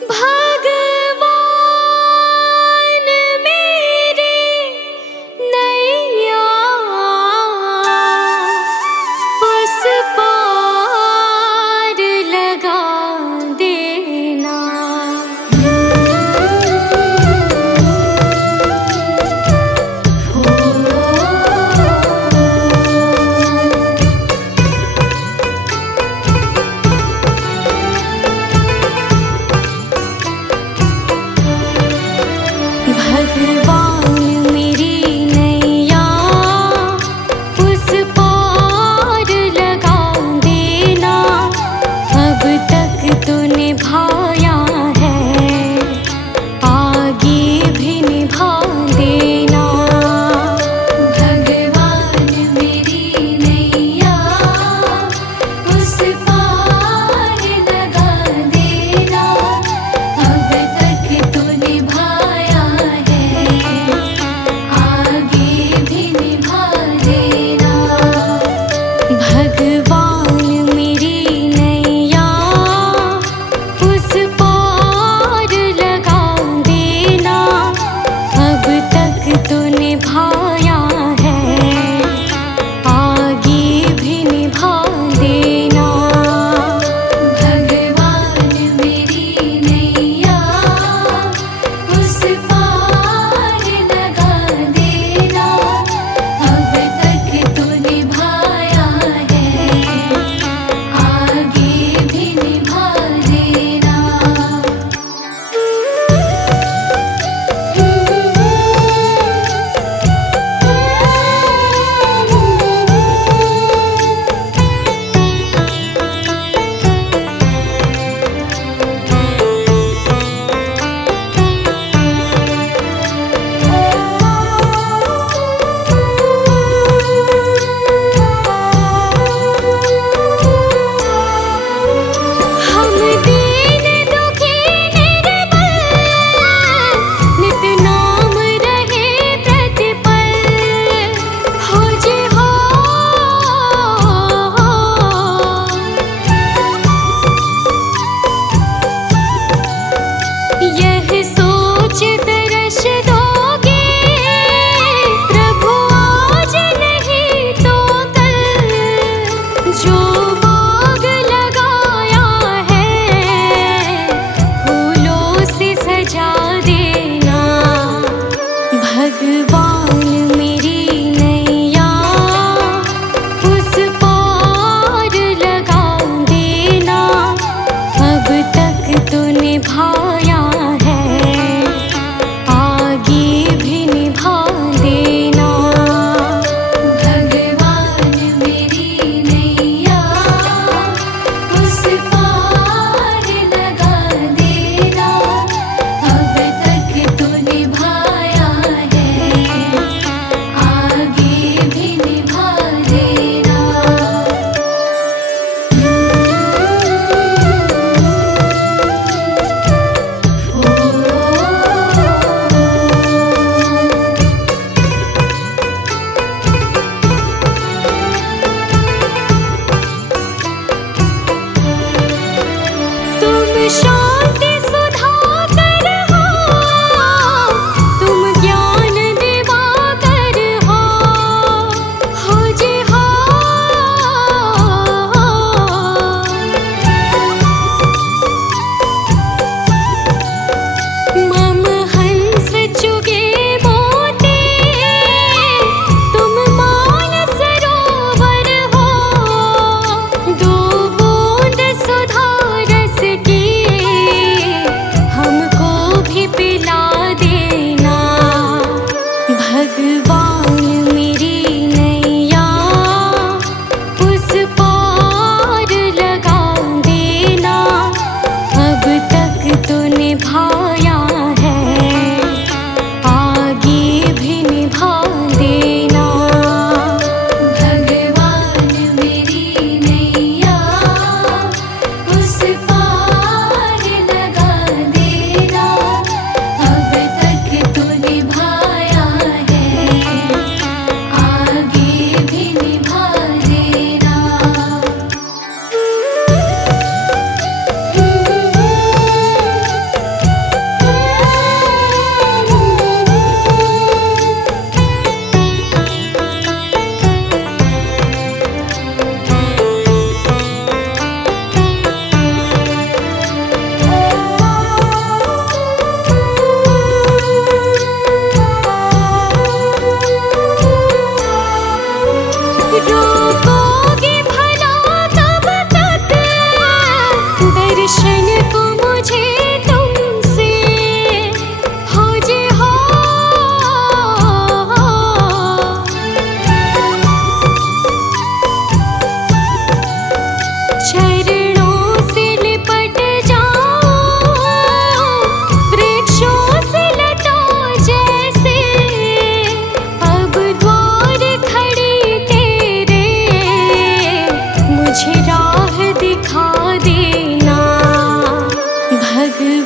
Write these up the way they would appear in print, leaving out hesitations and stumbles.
भगवान मेरे नैया उस पार लगा देना। भगवान मेरी नैया उस पार लगा देना। अब तक तो निभाया है, आगे भी निभा देना। भगवान मेरी नैया उस पार लगा देना। अब तक तो निभाया है, आगे भी निभा देना। भगवान मेरी नैया उस पार लगा देना। अब तक तो निभाया है, आगे भी निभा देना। भगवान मेरी नैया उस पार लगा देना। अब तक तो निभाया है, आगे भी निभा देना। हम दीन दुखी निर्बल, नित नाम रहे प्रतिपल। हो जी हो, यह सोच दर्श दोगे प्रभु आज नहीं तो कल। जो बाग लगाया है फूलों से सजा देना। भगवान मेरी नैया उस पार लगा देना। अब तक तो निभाया है, आगे भी निभा देना। भगवान मेरी नैया उस पार लगा देना। अब तक तो निभाया है, आगे भी निभा देना। तुम शांति सुधाकर हो, तुम ज्ञान दिवाकर हो जी हो। मम हंस चुगे मोती, तुम मान सरोवर हो। दो बूंद सुधा रस की हमको भी पिला देना। भगवान मेरी नैया उस पार लगा देना। अब तक तो निभाया है, आगे भी निभा देना। भगवान मेरी नैया उस पार लगा देना। अब तक तो निभाया है, आगे भी निभा देना।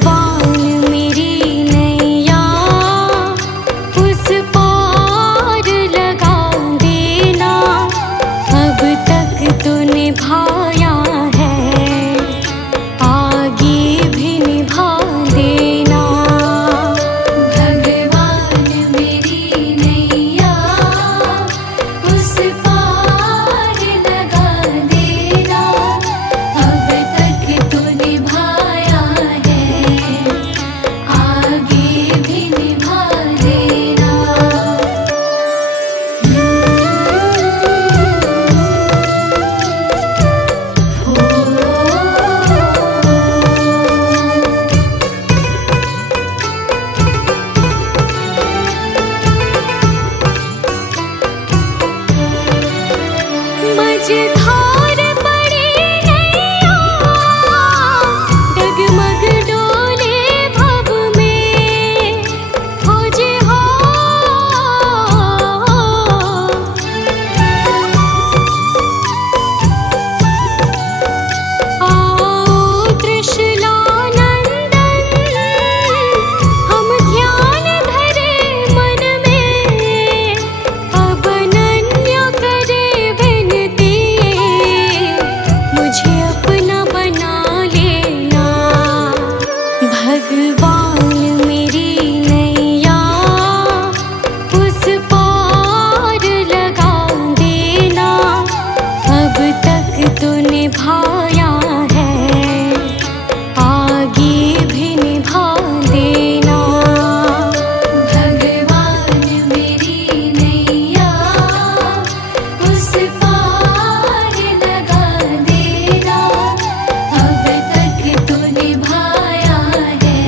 भगवान मेरी नैया उस पार लगा देना। अब तक तो निभाया है, आगे भी निभा देना। भगवान मेरी नैया उस पार लगा देना। अब तक तो निभाया है, आगे भी निभा देना। मझधार पड़ी नैया डगमग डोले भव में। खोजे हो आओ त्रिशूलानंदन, हम ध्यान धरे मन में। अब अनन्य करे विनती, मुझे अपना बना लेना। भगवान मेरी नैया उस पार लगा देना। अब तक तो निभाया है, आगे भी निभा देना। भगवान मेरी नैया उस पार लगा देना। अब तक तो निभाया है,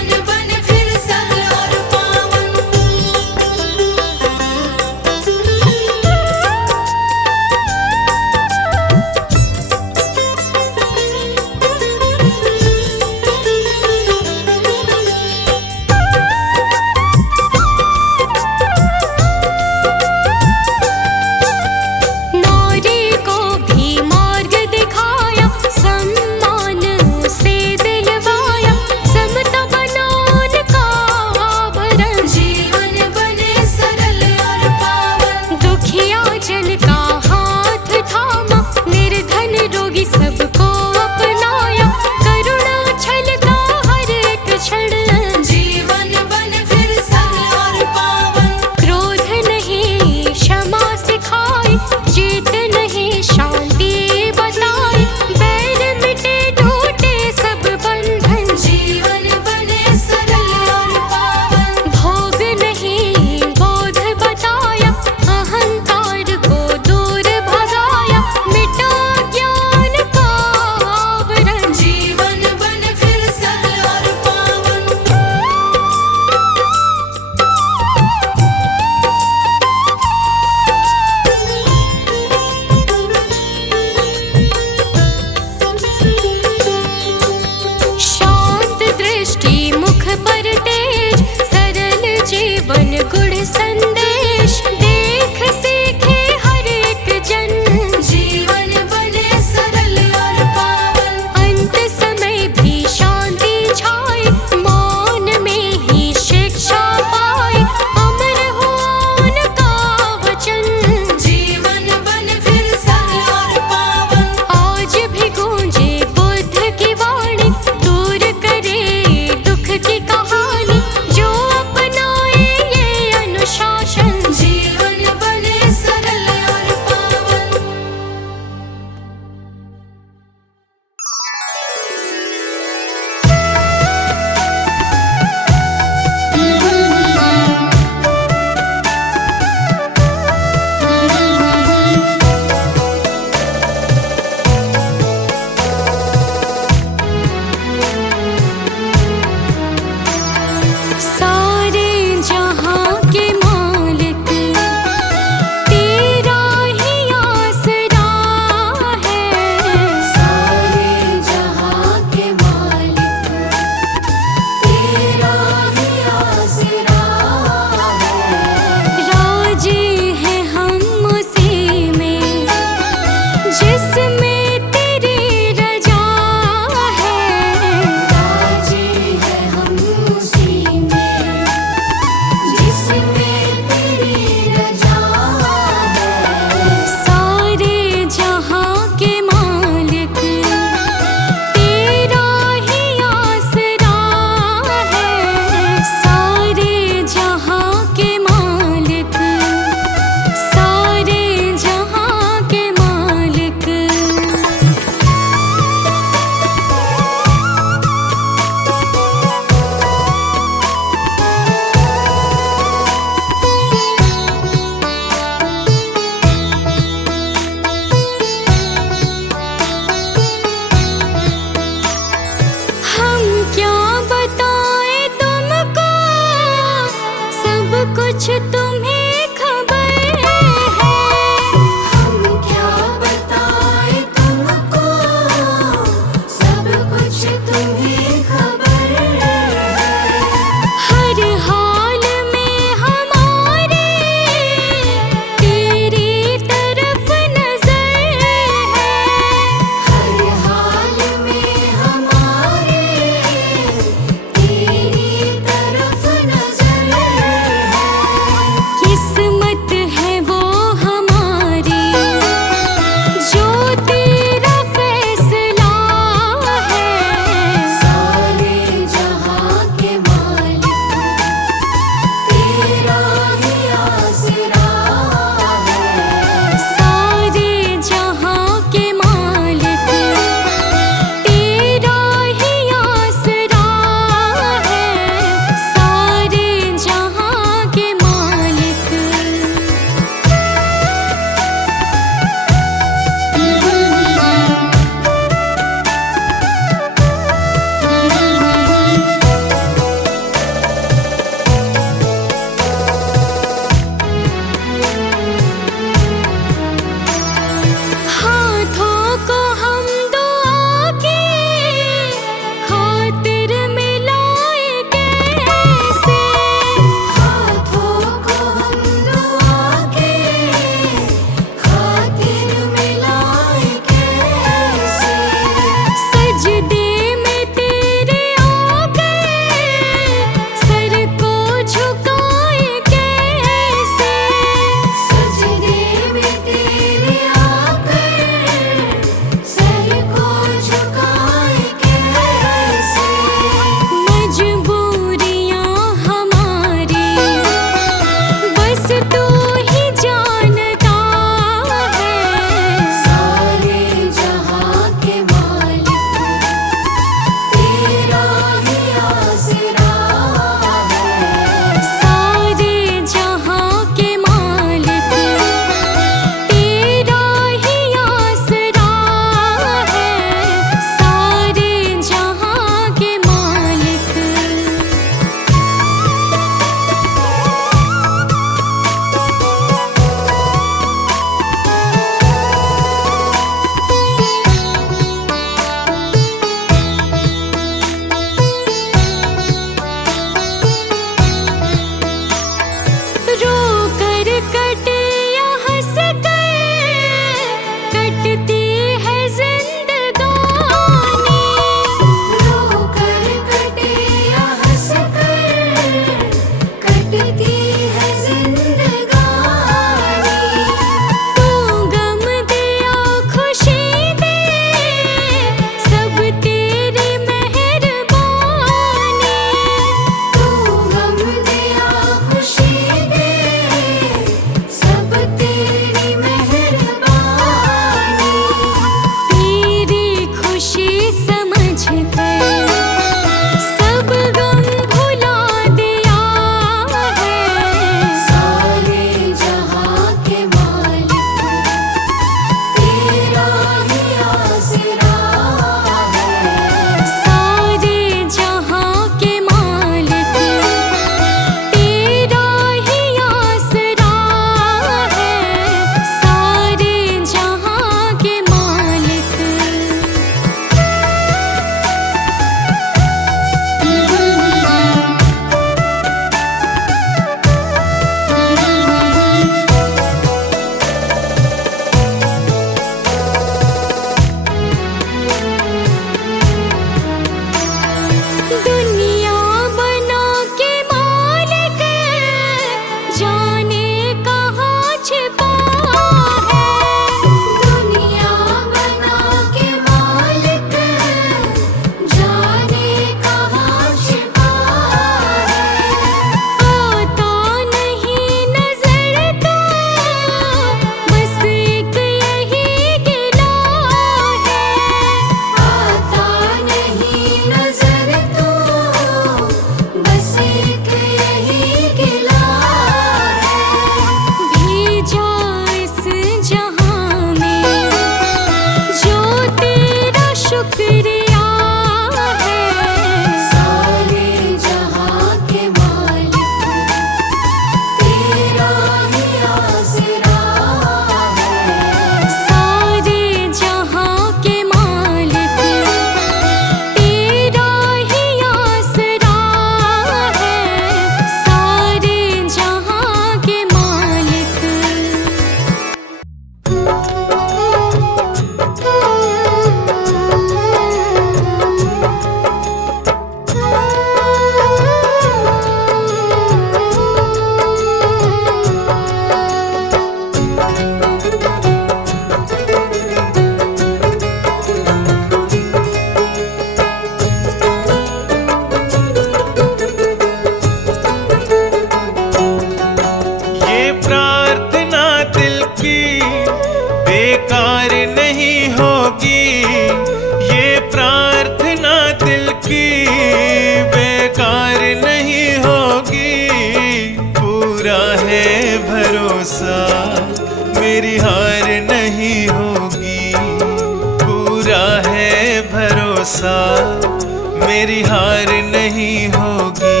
मेरी हार नहीं होगी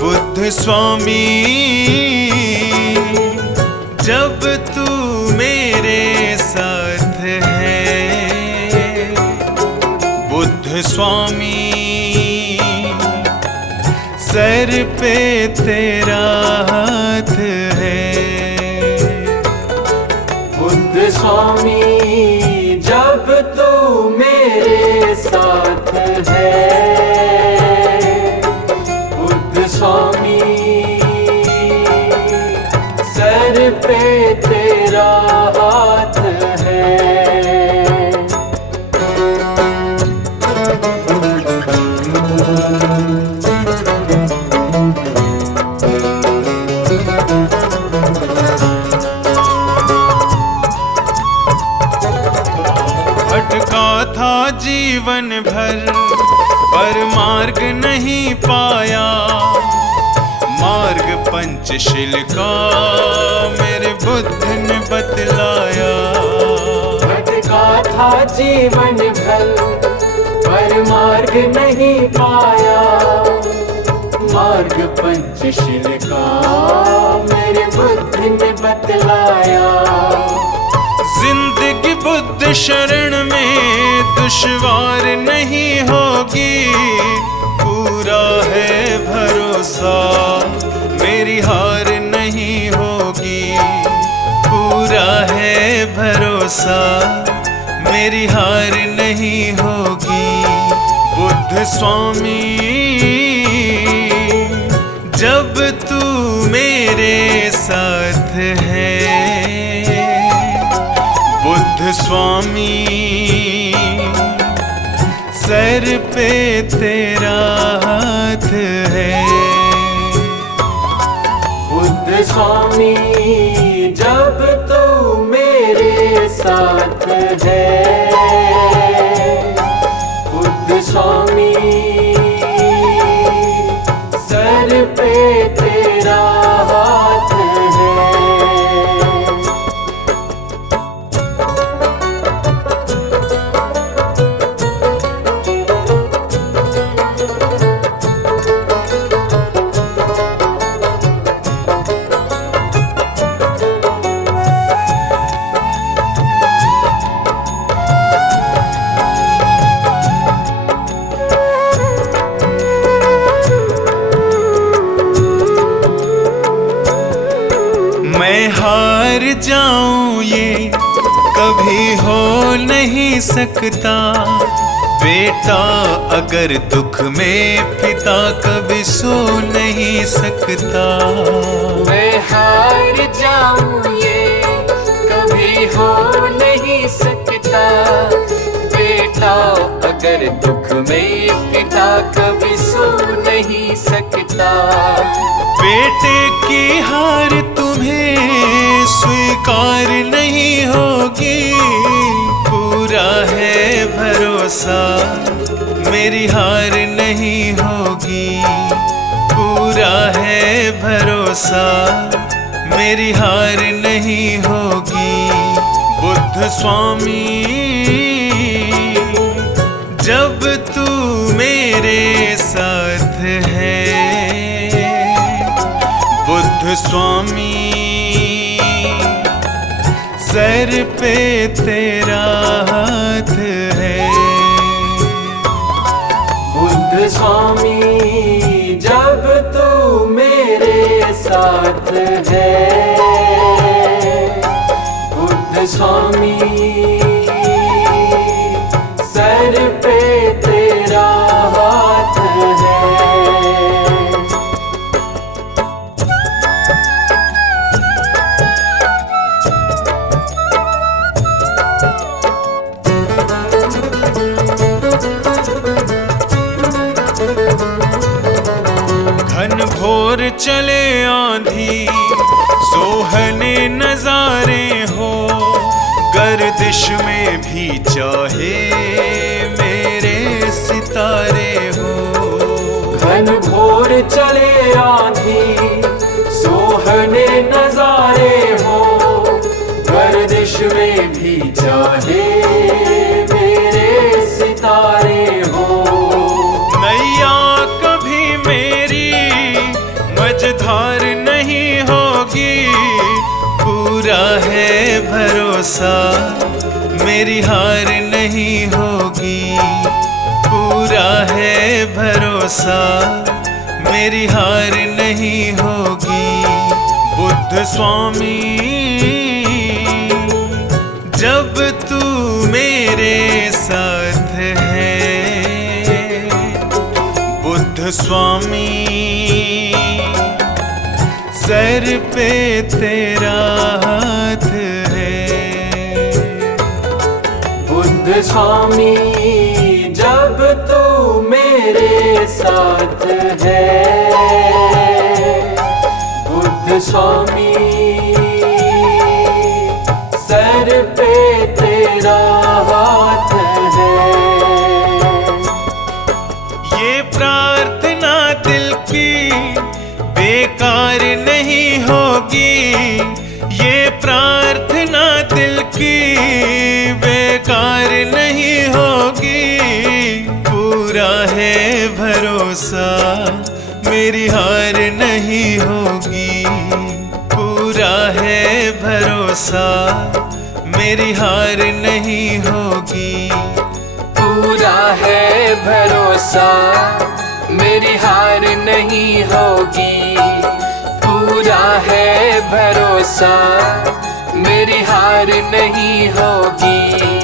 बुद्ध स्वामी। जब तू मेरे साथ है बुद्ध स्वामी, सर पे तेरा हाथ है बुद्ध स्वामी। जब तू मेरे साथ है बुद्ध स्वामी, सर पे तेरा हाथ है। भटका था जीवन भर पर मार्ग नहीं पाया, मार्ग पंचशील का मेरे बुद्ध ने बतलाया। भटका था जीवन भर पर मार्ग नहीं पाया, मार्ग पंचशील का मेरे बुद्ध ने बतलाया। जिंदगी बुद्ध शरण में दुश्वार नहीं होगी, पूरा है भरोसा मेरी हार नहीं होगी, पूरा है भरोसा मेरी हार नहीं होगी बुद्ध स्वामी। जब तू मेरे साथ है बुद्ध स्वामी, सर पे तेरा हाथ है बुद्ध स्वामी। जब तू मेरे साथ है बुद्ध स्वामी, सर पे तेरा हाथ है। मैं हार जाऊं ये कभी हो नहीं सकता, बेटा अगर दुख में पिता कभी सो नहीं सकता। मैं हार जाऊं ये कभी हो नहीं सकता, बेटा अगर दुख में पिता कभी सो नहीं सकता। बेटे की हार तुम्हें स्वीकार नहीं होगी, पूरा है भरोसा मेरी हार नहीं होगी, पूरा है भरोसा मेरी हार नहीं होगी बुद्ध स्वामी। जब तू मेरे साथ है बुद्ध स्वामी, सर पे तेरा हाथ है बुद्ध स्वामी। जब तू मेरे साथ है बुद्ध स्वामी, सर पे तेरा हाथ है। घन घोर चले आंधी सोहने नजारे हो, गर्दिश में भी चाहे मेरे सितारे हो। घन घोर चले आंधी सोहने नजारे हो, गर्दिश में भी चाहे मेरे सितारे हो। भरोसा मेरी हार नहीं होगी। पूरा है भरोसा मेरी हार नहीं होगी। बुद्ध स्वामी जब तू मेरे साथ है, बुद्ध स्वामी सर पे तेरा हाथ है। बुद्ध स्वामी जब तू मेरे साथ है, बुद्ध स्वामी सर पे तेरा हाथ है। ये प्रार्थना दिल की बेकार नहीं होगी। ये प्रार्थना दिल की बेकार नहीं होगी। पूरा है भरोसा मेरी हार नहीं होगी। पूरा है भरोसा मेरी हार नहीं होगी। पूरा है भरोसा मेरी हार नहीं होगी। पूरा है भरोसा मेरी हार नहीं होगी।